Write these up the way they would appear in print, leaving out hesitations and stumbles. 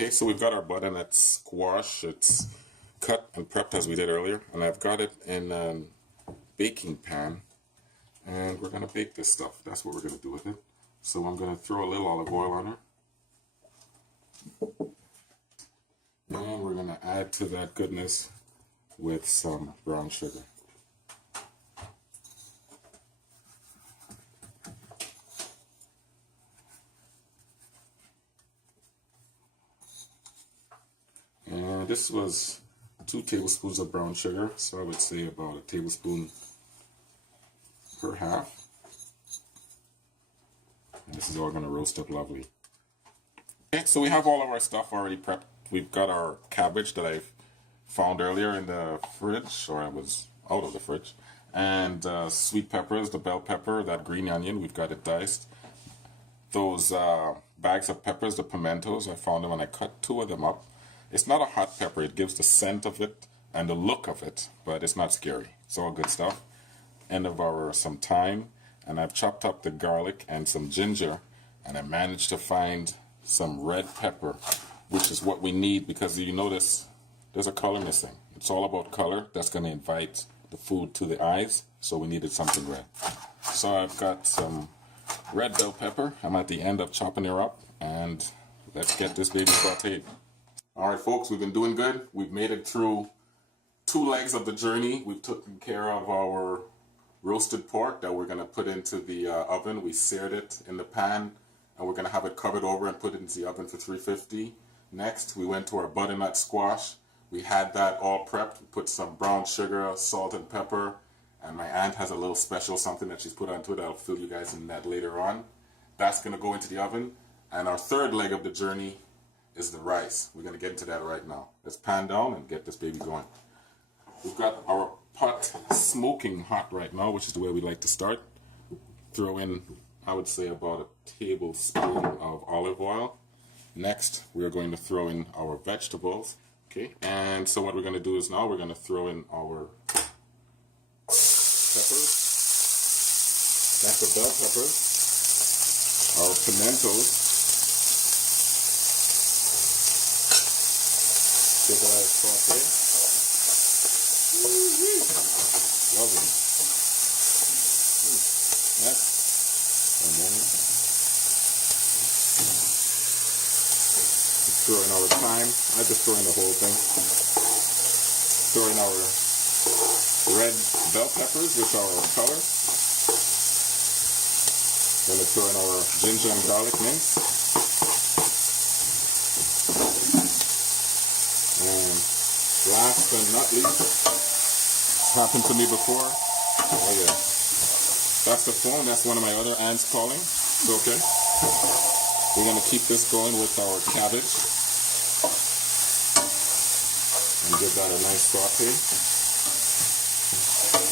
Okay, so we've got our butternut squash. It's cut and prepped as we did earlier, and I've got it in a baking pan, and we're gonna bake this stuff. That's what we're gonna do with it. So I'm gonna throw a little olive oil on her, and we're gonna add to that goodness with some brown sugar. And this was 2 tablespoons of brown sugar, so I would say about a tablespoon per half. And this is all going to roast up lovely. Okay, so we have all of our stuff already prepped. We've got our cabbage that I found earlier in the fridge, or I was out of the fridge. And sweet peppers, the bell pepper, that green onion, we've got it diced. Those bags of peppers, the pimentos, I found them and I cut 2 of them up. It's not a hot pepper. It gives the scent of it and the look of it, but it's not scary. It's all good stuff. End of our some thyme, and I've chopped up the garlic and some ginger, and I managed to find some red pepper, which is what we need because you notice there's a color missing. It's all about color. That's going to invite the food to the eyes, so we needed something red. So I've got some red bell pepper. I'm at the end of chopping her up, and let's get this baby sauteed. Alright folks, we've been doing good. We've made it through 2 legs of the journey. We've taken care of our roasted pork that we're going to put into the oven. We seared it in the pan, and we're going to have it covered over and put it into the oven for 350. Next, we went to our butternut squash. We had that all prepped. We put some brown sugar, salt, and pepper. And my aunt has a little special something that she's put onto it. I'll fill you guys in that later on. That's going to go into the oven. And our 3rd leg of the journey is the rice. We're going to get into that right now. Let's pan down and get this baby going. We've got our pot smoking hot right now, which is the way we like to start. Throw in, I would say, about a tablespoon of olive oil. Next, we're going to throw in our vegetables. Okay, and so what we're going to do is now we're going to throw in our peppers. That's the bell peppers. Our pimentos. Give that a saute. Lovely. Yes. And then throw in our thyme. I just throw in the whole thing. Throw in our red bell peppers, which are our color. Then throw in our ginger and garlic mince. And last but not least, it's happened to me before. Oh yeah, that's the phone. That's one of my other aunts calling. It's okay. We're gonna keep this going with our cabbage and give that a nice saute.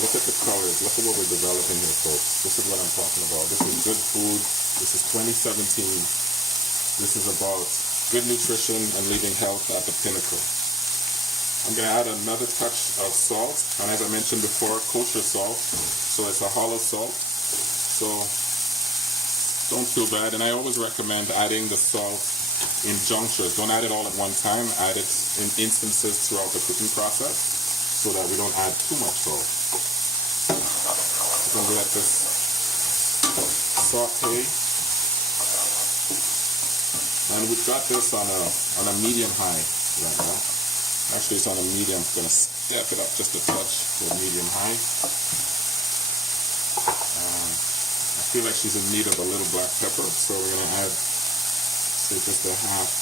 Look at the colors. Look at what we're developing here, folks. This is what I'm talking about. This is good food. This is 2017. This is about good nutrition and leaving health at the pinnacle. I'm going to add another touch of salt, and as I mentioned before, kosher salt, so it's a hollow salt, so don't feel bad. And I always recommend adding the salt in junctures. Don't add it all at one time, add it in instances throughout the cooking process so that we don't add too much salt. So I'm going to let this saute. And we've got this on a medium high right now. Actually, it's on a medium. I'm going to step it up just a touch to a medium high. I feel like she's in need of a little black pepper, so we're going to add, say, just a half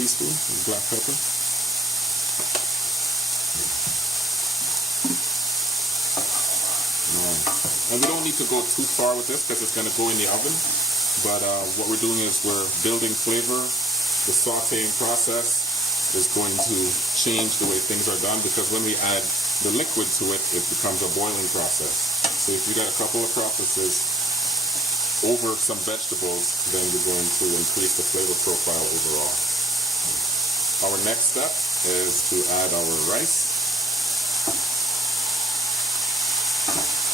teaspoon of black pepper. And we don't need to go too far with this because it's going to go in the oven. But what we're doing is we're building flavor. The sauteing process is going to change the way things are done because when we add the liquid to it, it becomes a boiling process. So if you got a couple of processes over some vegetables, then you're going to increase the flavor profile overall. Our next step is to add our rice.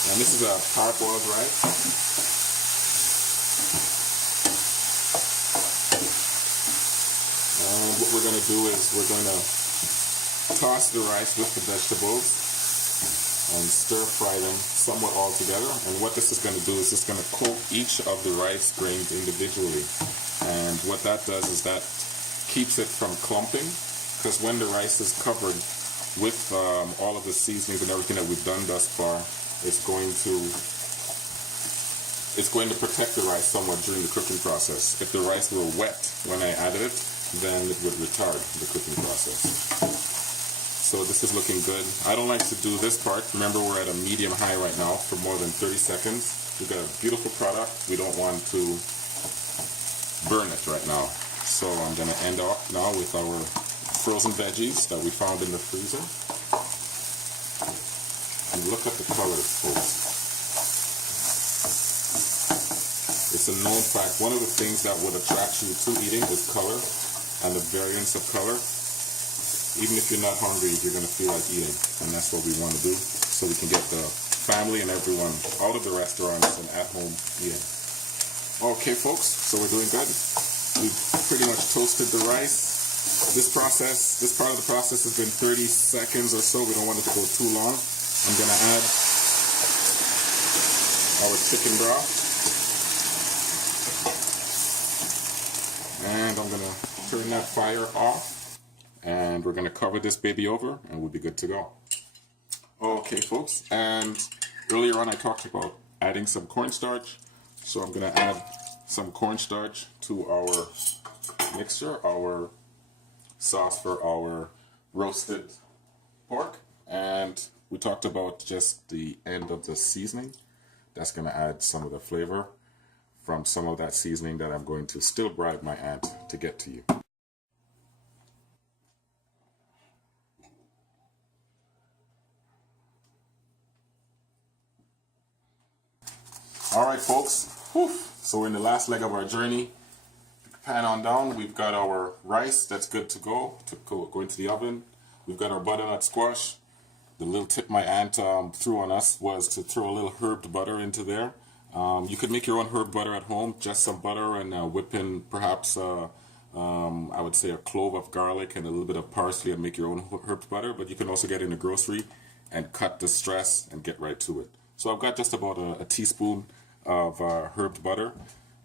And this is a parboiled rice. we're going to do is we're going to toss the rice with the vegetables and stir fry them somewhat all together. And what this is going to do is it's going to coat each of the rice grains individually. And what that does is that keeps it from clumping, because when the rice is covered with all of the seasonings and everything that we've done thus far, it's going to protect the rice somewhat during the cooking process. If the rice were wet when I added it, then it would retard the cooking process. So this is looking good. I don't like to do this part. Remember, we're at a medium high right now for more than 30 seconds. We've got a beautiful product. We don't want to burn it right now. So I'm going to end off now with our frozen veggies that we found in the freezer. And look at the colors, folks. It's a known fact. One of the things that would attract you to eating is color and the variance of color. Even if you're not hungry, you're going to feel like eating. And that's what we want to do, so we can get the family and everyone out of the restaurants and at home eating. Okay, folks, so we're doing good. We've pretty much toasted the rice. This part of the process has been 30 seconds or so. We don't want it to go too long. I'm going to add our chicken broth. And I'm going to turn that fire off. And we're going to cover this baby over and we'll be good to go. Okay, folks, and earlier on I talked about adding some cornstarch. So I'm going to add some cornstarch to our mixture, our sauce for our roasted pork. And we talked about just the end of the seasoning. That's going to add some of the flavor from some of that seasoning that I'm going to still bribe my aunt to get to you. All right, folks. Whew. So we're in the last leg of our journey. Pan on down. We've got our rice that's good to go into the oven. We've got our butternut squash. The little tip my aunt threw on us was to throw a little herbed butter into there. You could make your own herb butter at home. Just some butter and whip in perhaps I would say a clove of garlic and a little bit of parsley and make your own herbed butter. But you can also get in the grocery and cut the stress and get right to it. So I've got just about a teaspoon of herbed butter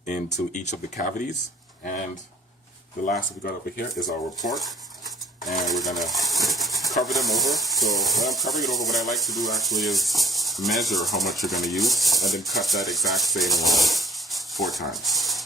into each of the cavities, and the last we got over here is our pork, and we're gonna cover them over. So when I'm covering it over, what I like to do actually is measure how much you're gonna use and then cut that exact same amount 4 times.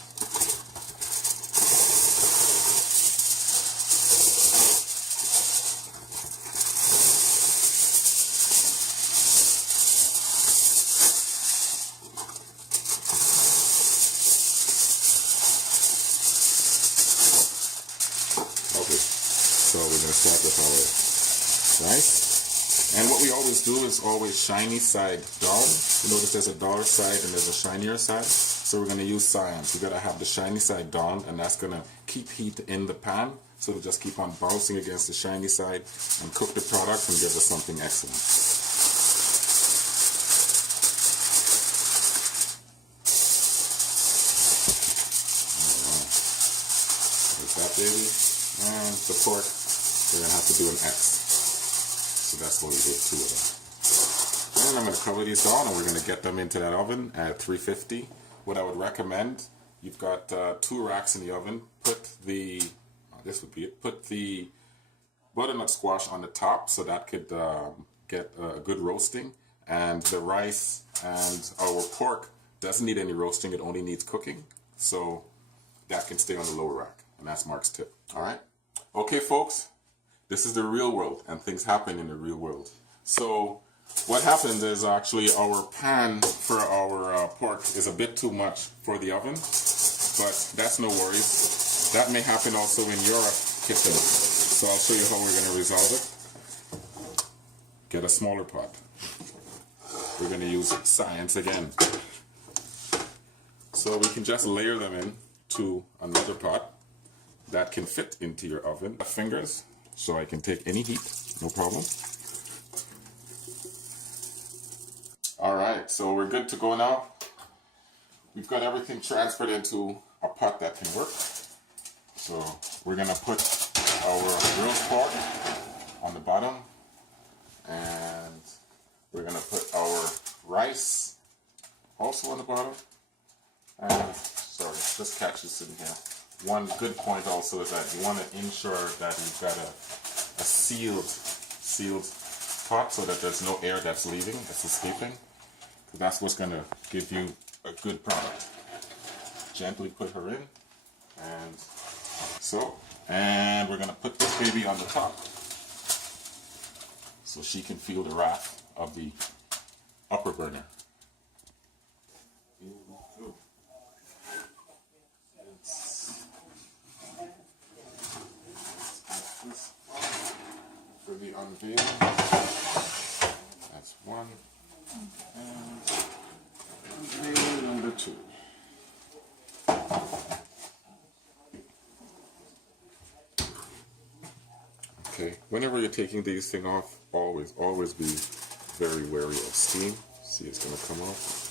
So we're going to start with our rice. And what we always do is always shiny side down. You notice there's a duller side and there's a shinier side. So we're going to use science. We've got to have the shiny side down, and that's going to keep heat in the pan. So it'll just keep on bouncing against the shiny side and cook the product and give us something excellent. There's that baby. And the pork, we're going to have to do an X. So that's what we did 2 of them. And I'm going to cover these down and we're going to get them into that oven at 350. What I would recommend, you've got 2 racks in the oven. Put the, this would be it, put the butternut squash on the top so that could get a good roasting. And the rice and our pork doesn't need any roasting, it only needs cooking. So that can stay on the lower rack. And that's Mark's tip. All right. Okay, folks, this is the real world, and things happen in the real world. So what happens is actually our pan for our pork is a bit too much for the oven, but that's no worries. That may happen also in your kitchen. So I'll show you how we're going to resolve it. Get a smaller pot. We're going to use science again. So we can just layer them in to another pot that can fit into your oven. Fingers, so I can take any heat, no problem. Alright, so we're good to go now. We've got everything transferred into a pot that can work. So we're going to put our roast pork on the bottom, and we're going to put our rice also on the bottom. And sorry, just catch this in here. One good point also is that you want to ensure that you've got a sealed pot so that there's no air that's leaving, that's escaping. Because that's what's going to give you a good product. Gently put her in, and so, and we're going to put this baby on the top so she can feel the wrath of the upper burner. Here we go. Let's for the unveiling. That's one. And unveiling number two. Okay, whenever you're taking these things off, always be very wary of steam. See, it's going to come off.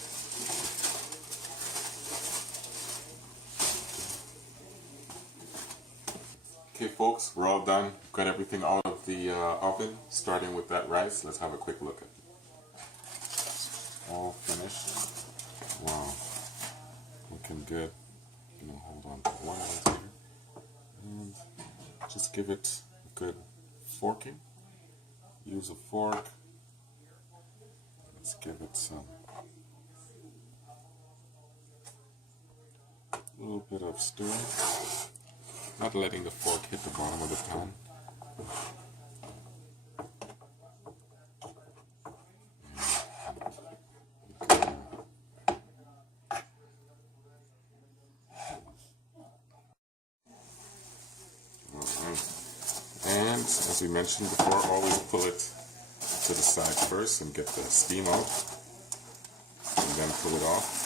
Okay folks, we're all done. Got everything out of the oven, starting with that rice. Let's have a quick look at it. All finished. Wow, looking good. I'm gonna hold on to one right here. And just give it a good forking. Use a fork. Let's give it some. A little bit of stirring. Not letting the fork hit the bottom of the pan. Alright. And as we mentioned before, always pull it to the side first and get the steam out. And then pull it off.